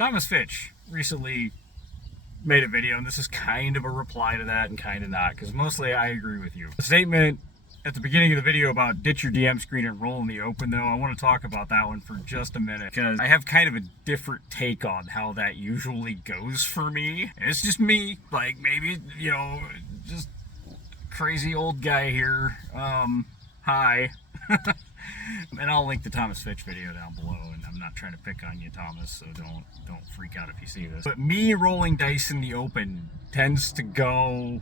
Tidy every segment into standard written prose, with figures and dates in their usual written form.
Thomas Fitch recently made a video, and this is kind of a reply to that and kind of not, because mostly I agree with you. The statement at the beginning of the video about ditch your DM screen and roll in the open, though, I want to talk about that one for just a minute, because I have kind of a different take on how that usually goes for me. And it's just me, like maybe, just crazy old guy here. Hi. And I'll link the Thomas Fitch video down below, and I'm not trying to pick on you, Thomas, so don't freak out if you see this. But me rolling dice in the open tends to go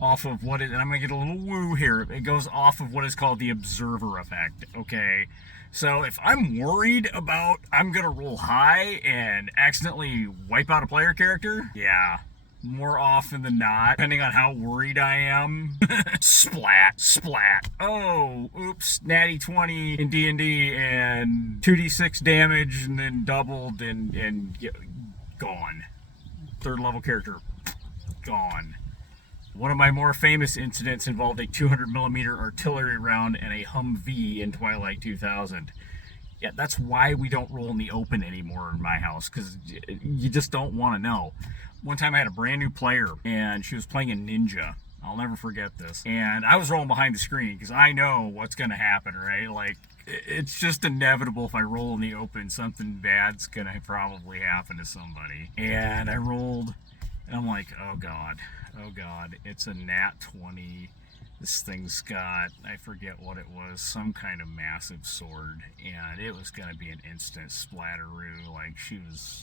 off of what it, and I'm gonna get a little woo here, it goes off of what is called the observer effect, okay? So if I'm worried about I'm gonna roll high and accidentally wipe out a player character, yeah, more often than not, depending on how worried I am. Splat, splat. Oh, oops, natty 20 in D&D and 2d6 damage and then doubled and gone. Third level character, gone. One of my more famous incidents involved a 200mm artillery round and a Humvee in Twilight 2000. Yeah, that's why we don't roll in the open anymore in my house, because you just don't want to know. One time I had a brand new player, and she was playing a ninja. I'll never forget this. And I was rolling behind the screen, because I know what's going to happen, right? Like, it's just inevitable if I roll in the open, something bad's going to probably happen to somebody. And I rolled, and I'm like, oh God, it's a nat 20. This thing's got, I forget what it was, some kind of massive sword, and it was going to be an instant splatteroo. Like,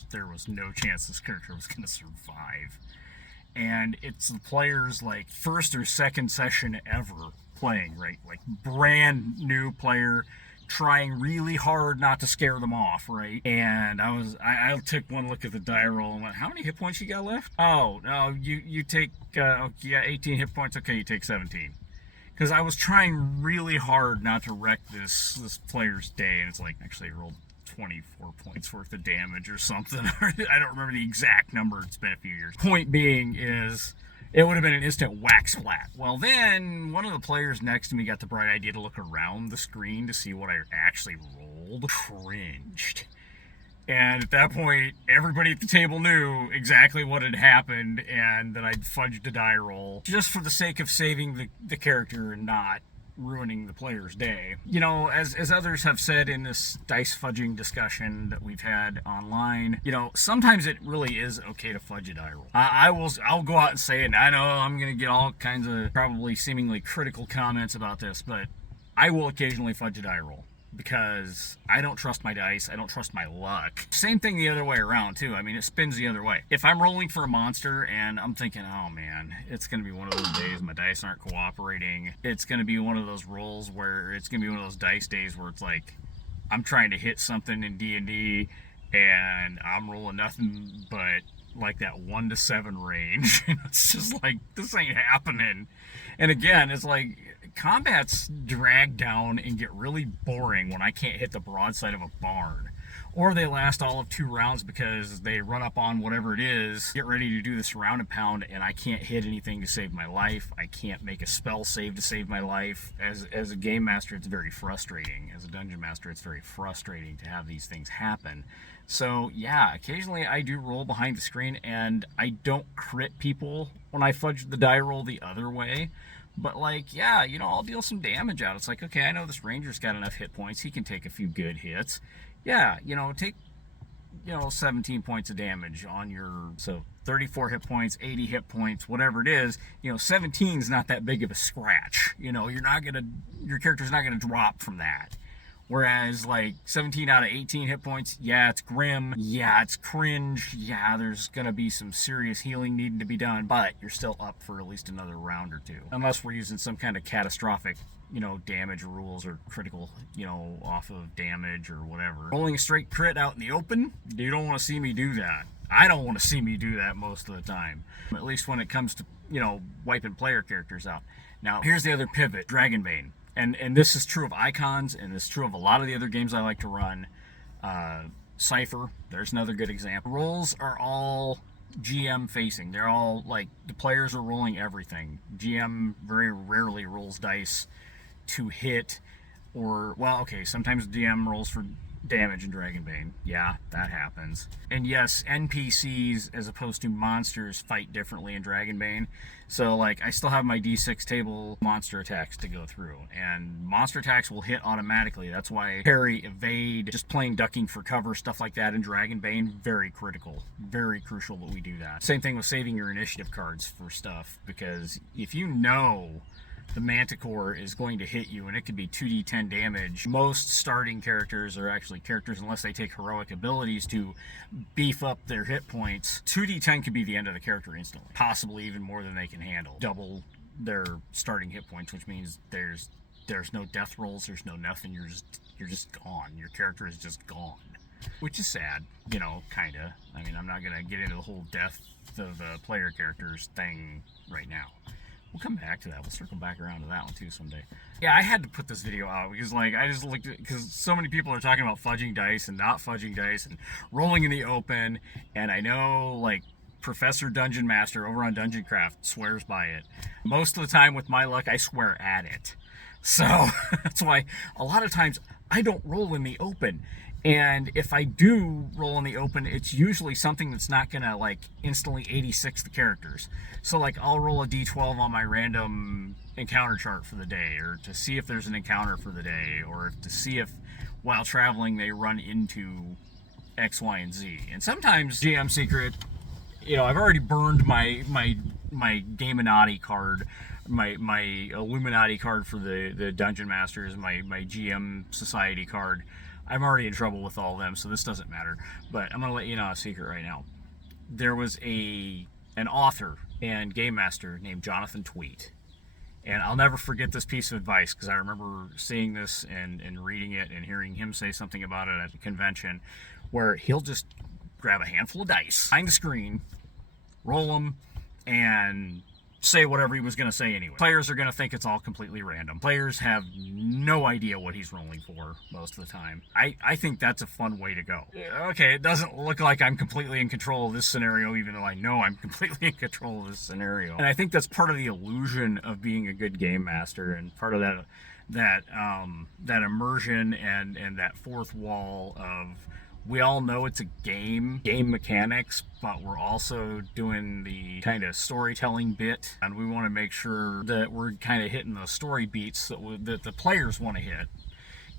there was no chance this character was going to survive. And it's the player's, like, first or second session ever playing, right? Like, brand new player, trying really hard not to scare them off, right? And I took one look at the die roll and went, how many hit points you got left? Oh, no, you take, you got 18 hit points, okay, you take 17. Because I was trying really hard not to wreck this player's day, and it's like, actually I rolled 24 points worth of damage or something. I don't remember the exact number, it's been a few years. Point being is, it would have been an instant whack splat. Well then, one of the players next to me got the bright idea to look around the screen to see what I actually rolled. Cringed. And at that point, everybody at the table knew exactly what had happened and that I'd fudged a die roll just for the sake of saving the character and not ruining the player's day. You know, as others have said in this dice fudging discussion that we've had online, sometimes it really is okay to fudge a die roll. I'll go out and say it, and I know I'm going to get all kinds of probably seemingly critical comments about this, but I will occasionally fudge a die roll. Because I don't trust my dice, I don't trust my luck. Same thing the other way around too. I mean, it spins the other way. If I'm rolling for a monster and I'm thinking, oh man, it's gonna be one of those days my dice aren't cooperating. It's gonna be one of those rolls where it's gonna be one of those dice days where it's like, I'm trying to hit something in D&D and I'm rolling nothing but like that 1 to 7 range. It's just like, this ain't happening. And again, it's like, combats drag down and get really boring when I can't hit the broadside of a barn. Or they last all of 2 rounds because they run up on whatever it is, get ready to do the surround and pound, and I can't hit anything to save my life. I can't make a spell save to save my life. As a game master, it's very frustrating. As a dungeon master, it's very frustrating to have these things happen. So yeah, occasionally I do roll behind the screen, and I don't crit people when I fudge the die roll the other way. But like, yeah, I'll deal some damage out. It's like, okay, I know this ranger's got enough hit points. He can take a few good hits. Yeah, take, 17 points of damage on so 34 hit points, 80 hit points, whatever it is, 17 is not that big of a scratch. Your character's not gonna drop from that. Whereas, like, 17 out of 18 hit points, yeah, it's grim, yeah, it's cringe, yeah, there's gonna be some serious healing needing to be done, but you're still up for at least another round or two. Unless we're using some kind of catastrophic, damage rules or critical, off of damage or whatever. Rolling a straight crit out in the open, you don't want to see me do that. I don't want to see me do that most of the time. At least when it comes to, wiping player characters out. Now, here's the other pivot, Dragonbane. And this is true of Icons, and it's true of a lot of the other games I like to run. Cypher, there's another good example. Rolls are all GM facing. They're all, like, the players are rolling everything. GM very rarely rolls dice to hit, or, well, okay, sometimes GM rolls for damage in Dragonbane. Yeah, that happens. And yes, NPCs as opposed to monsters fight differently in Dragonbane. So like I still have my D6 table monster attacks to go through, and monster attacks will hit automatically. That's why parry, evade, just plain ducking for cover, stuff like that in Dragonbane, very critical. Very crucial that we do that. Same thing with saving your initiative cards for stuff, because if you know the Manticore is going to hit you, and it could be 2d10 damage. Most starting characters are actually characters, unless they take heroic abilities to beef up their hit points. 2d10 could be the end of the character instantly, possibly even more than they can handle. Double their starting hit points, which means there's no death rolls, there's no nothing. You're just gone. Your character is just gone, which is sad, you know, kinda. I mean, I'm not gonna get into the whole death of player characters thing right now. We'll come back to that. We'll circle back around to that one too someday. Yeah, I had to put this video out because, like, I just looked at, because so many people are talking about fudging dice and not fudging dice and rolling in the open, and I know, like, Professor Dungeon Master over on Dungeon Craft swears by it. Most of the time, with my luck, I swear at it. So that's why a lot of times I don't roll in the open. And if I do roll in the open, it's usually something that's not gonna like instantly 86 the characters. So like I'll roll a d12 on my random encounter chart for the day, or to see if there's an encounter for the day, or to see if while traveling they run into X, Y, and Z. And sometimes GM secret, you know, I've already burned my Gaminati card, my Illuminati card for the Dungeon Masters, my GM Society card. I'm already in trouble with all of them, so this doesn't matter. But I'm going to let you know a secret right now. There was an author and game master named Jonathan Tweet. And I'll never forget this piece of advice, because I remember seeing this and reading it and hearing him say something about it at a convention, where he'll just grab a handful of dice behind the screen, roll them, and say whatever he was going to say anyway. Players are going to think it's all completely random. Players have no idea what he's rolling for most of the time. I think that's a fun way to go. Okay, it doesn't look like I'm completely in control of this scenario, even though I know I'm completely in control of this scenario. And I think that's part of the illusion of being a good game master, and part of that immersion and that fourth wall of, we all know it's a game mechanics, but we're also doing the kind of storytelling bit, and we want to make sure that we're kind of hitting the story beats that the players want to hit.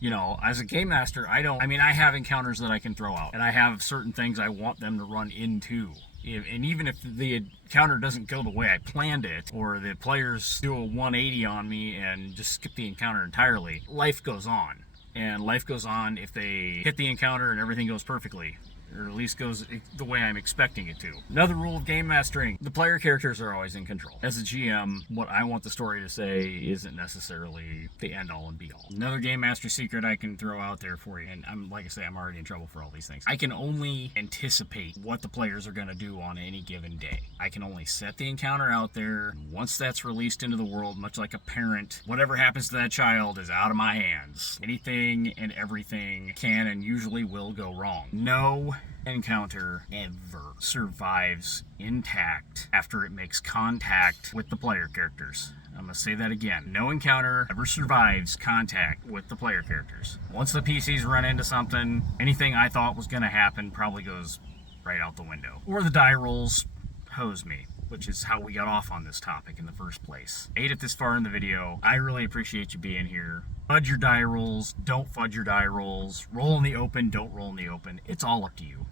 You know, as a game master, I have encounters that I can throw out, and I have certain things I want them to run into. And even if the encounter doesn't go the way I planned it, or the players do a 180 on me and just skip the encounter entirely, life goes on. And life goes on if they hit the encounter and everything goes perfectly, or at least goes the way I'm expecting it to. Another rule of game mastering: the player characters are always in control. As a GM, what I want the story to say isn't necessarily the end-all and be-all. Another game master secret I can throw out there for you, and like I say, I'm already in trouble for all these things. I can only anticipate what the players are going to do on any given day. I can only set the encounter out there. Once that's released into the world, much like a parent, whatever happens to that child is out of my hands. Anything and everything can and usually will go wrong. No encounter ever survives intact after it makes contact with the player characters. I'm going to say that again. No encounter ever survives contact with the player characters. Once the PCs run into something, anything I thought was going to happen probably goes right out the window. Or the die rolls hose me, which is how we got off on this topic in the first place. Made it this far in the video. I really appreciate you being here. Fudge your die rolls, don't fudge your die rolls. Roll in the open, don't roll in the open. It's all up to you.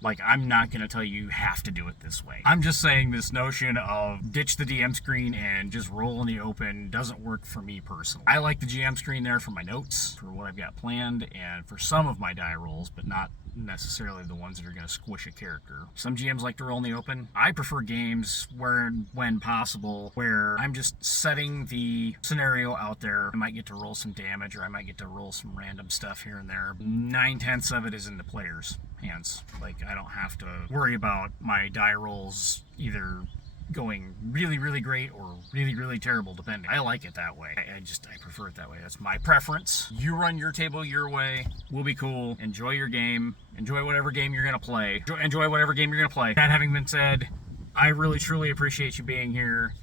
Like, I'm not going to tell you have to do it this way. I'm just saying this notion of ditch the DM screen and just roll in the open doesn't work for me personally. I like the GM screen there for my notes, for what I've got planned, and for some of my die rolls, but not necessarily the ones that are going to squish a character. Some GMs like to roll in the open. I prefer games where, when possible, where I'm just setting the scenario out there. I might get to roll some damage, or I might get to roll some random stuff here and there. 9/10 of it is in the player's hands. Like, I don't have to worry about my die rolls either going really, really great or really, really terrible, depending. I like it that way. I prefer it that way. That's my preference. You run your table your way. We'll be cool. Enjoy your game. Enjoy whatever game you're going to play. Enjoy whatever game you're going to play. That having been said, I really, truly appreciate you being here.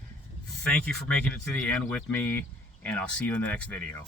Thank you for making it to the end with me, and I'll see you in the next video.